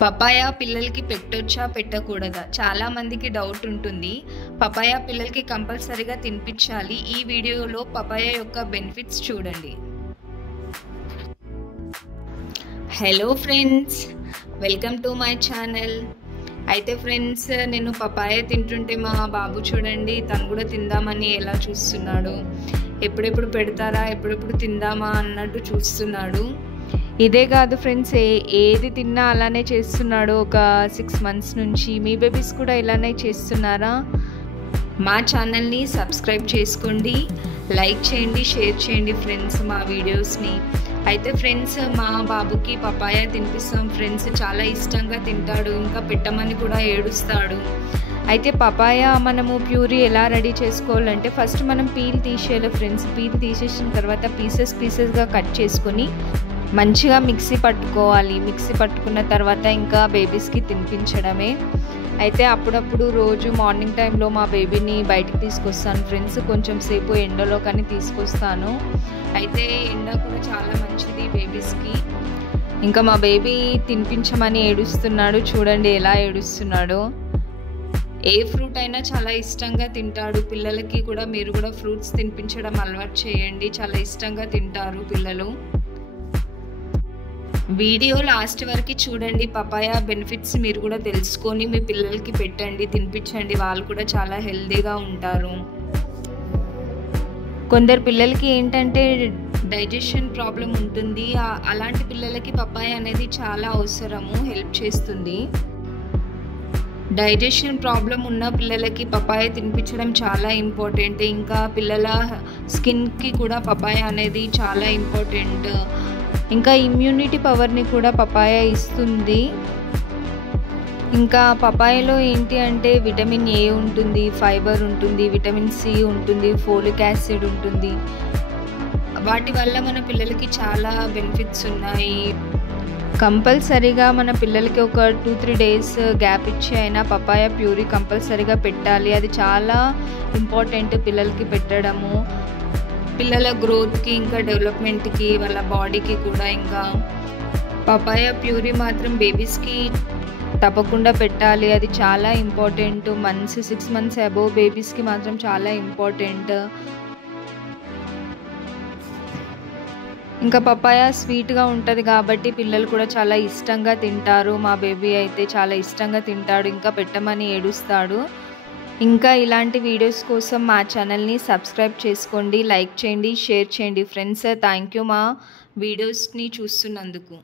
Papaya పిల్లలకి పెట్టొచ్చా పెట్టకూడదా చాలా మందికి డౌట్ ఉంటుంది. పపాయ పిల్లలకి కంపల్సరీగా తినిపించాలి. ఈ వీడియోలో పపాయ యొక్క బెనిఫిట్స్ చూడండి. Hello friends, welcome to my channel. అయితే ఫ్రెండ్స్, నేను పపాయ తింటుంటే మా బాబు చూడండి, తను కూడా తిందామని ఎలా చూస్తున్నాడు. ఎప్పుడెప్పుడు పెడతారా, ఎప్పుడెప్పుడు తిందామా అన్నట్టు చూస్తున్నాడు. ఇదే కాదు ఫ్రెండ్స్, ఏది తిన్నా అలానే చేస్తున్నాడు. ఒక 6 months నుంచి. మీ బేబీస్ కూడా ఇలానే చేస్తున్నారా? మా ఛానల్ని సబ్స్క్రైబ్ చేసుకోండి, లైక్ చేయండి, షేర్ చేయండి ఫ్రెండ్స్ మా వీడియోస్ని. అయితే ఫ్రెండ్స్, మా బాబుకి పపాయ తినిపిస్తాం ఫ్రెండ్స్. చాలా ఇష్టంగా తింటాడు, ఇంకా పెట్టమని కూడా ఏడుస్తాడు. అయితే పపాయ మనము ప్యూరీ ఎలా రెడీ చేసుకోవాలంటే, ఫస్ట్ మనం పీల్ తీసేయాలి ఫ్రెండ్స్. పీల్ తీసేసిన తర్వాత పీసెస్గా కట్ చేసుకొని మంచిగా మిక్సీ పట్టుకోవాలి. మిక్సీ పట్టుకున్న తర్వాత ఇంకా బేబీస్కి తినిపించడమే. అయితే అప్పుడప్పుడు రోజు మార్నింగ్ టైంలో మా బేబీని బయటికి తీసుకొస్తాను ఫ్రెండ్స్. కొంచెం సేపు ఎండలో కానీ తీసుకొస్తాను. అయితే ఎండ కూడా చాలా మంచిది బేబీస్కి. ఇంకా మా బేబీ తినిపించమని ఏడుస్తున్నాడు. చూడండి ఎలా ఏడుస్తున్నాడో. ఏ ఫ్రూట్ అయినా చాలా ఇష్టంగా తింటాడు. పిల్లలకి కూడా మీరు కూడా ఫ్రూట్స్ తినిపించడం అలవాటు చేయండి, చాలా ఇష్టంగా తింటారు పిల్లలు. వీడియో లాస్ట్ వరకు చూడండి. పపాయ బెనిఫిట్స్ మీరు కూడా తెలుసుకొని మీ పిల్లలకి పెట్టండి, తినిపించండి. వాళ్ళు కూడా చాలా హెల్తీగా ఉంటారు. కొందరు పిల్లలకి ఏంటంటే డైజెషన్ ప్రాబ్లం ఉంటుంది. అలాంటి పిల్లలకి పపాయ అనేది చాలా అవసరము, హెల్ప్ చేస్తుంది. డైజెషన్ ప్రాబ్లం ఉన్న పిల్లలకి పపాయ తినిపించడం చాలా ఇంపార్టెంట్. ఇంకా పిల్లల స్కిన్కి కూడా పపాయ అనేది చాలా ఇంపార్టెంట్. ఇంకా ఇమ్యూనిటీ పవర్ని కూడా పపాయ ఇస్తుంది. ఇంకా పపాయలో ఏంటి అంటే విటమిన్ ఏ ఉంటుంది, ఫైబర్ ఉంటుంది, విటమిన్ సి ఉంటుంది, ఫోలిక్ యాసిడ్ ఉంటుంది. వాటి వల్ల మన పిల్లలకి చాలా బెనిఫిట్స్ ఉన్నాయి. కంపల్సరీగా మన పిల్లలకి ఒక 2-3 days గ్యాప్ ఇచ్చి అయినా పపాయ ప్యూరీ కంపల్సరీగా పెట్టాలి. అది చాలా ఇంపార్టెంట్ పిల్లలకి పెట్టడము. పిల్లల గ్రోత్కి, ఇంకా డెవలప్మెంట్కి, వాళ్ళ బాడీకి కూడా. ఇంకా పపాయ ప్యూరీ మాత్రం బేబీస్కి తప్పకుండా పెట్టాలి. అది చాలా ఇంపార్టెంట్. 6 months అబోవ్ బేబీస్కి మాత్రం చాలా ఇంపార్టెంట్. ఇంకా పపాయ స్వీట్గా ఉంటుంది కాబట్టి పిల్లలు కూడా చాలా ఇష్టంగా తింటారు. మా బేబీ అయితే చాలా ఇష్టంగా తింటాడు, ఇంకా పెట్టమని ఏడుస్తాడు. ఇంకా ఇలాంటి వీడియోస్ కోసం మా ఛానల్ని సబ్స్క్రైబ్ చేసుకోండి, లైక్ చేయండి, షేర్ చేయండి ఫ్రెండ్స్. థ్యాంక్ యూ మా వీడియోస్ని చూస్తున్నందుకు.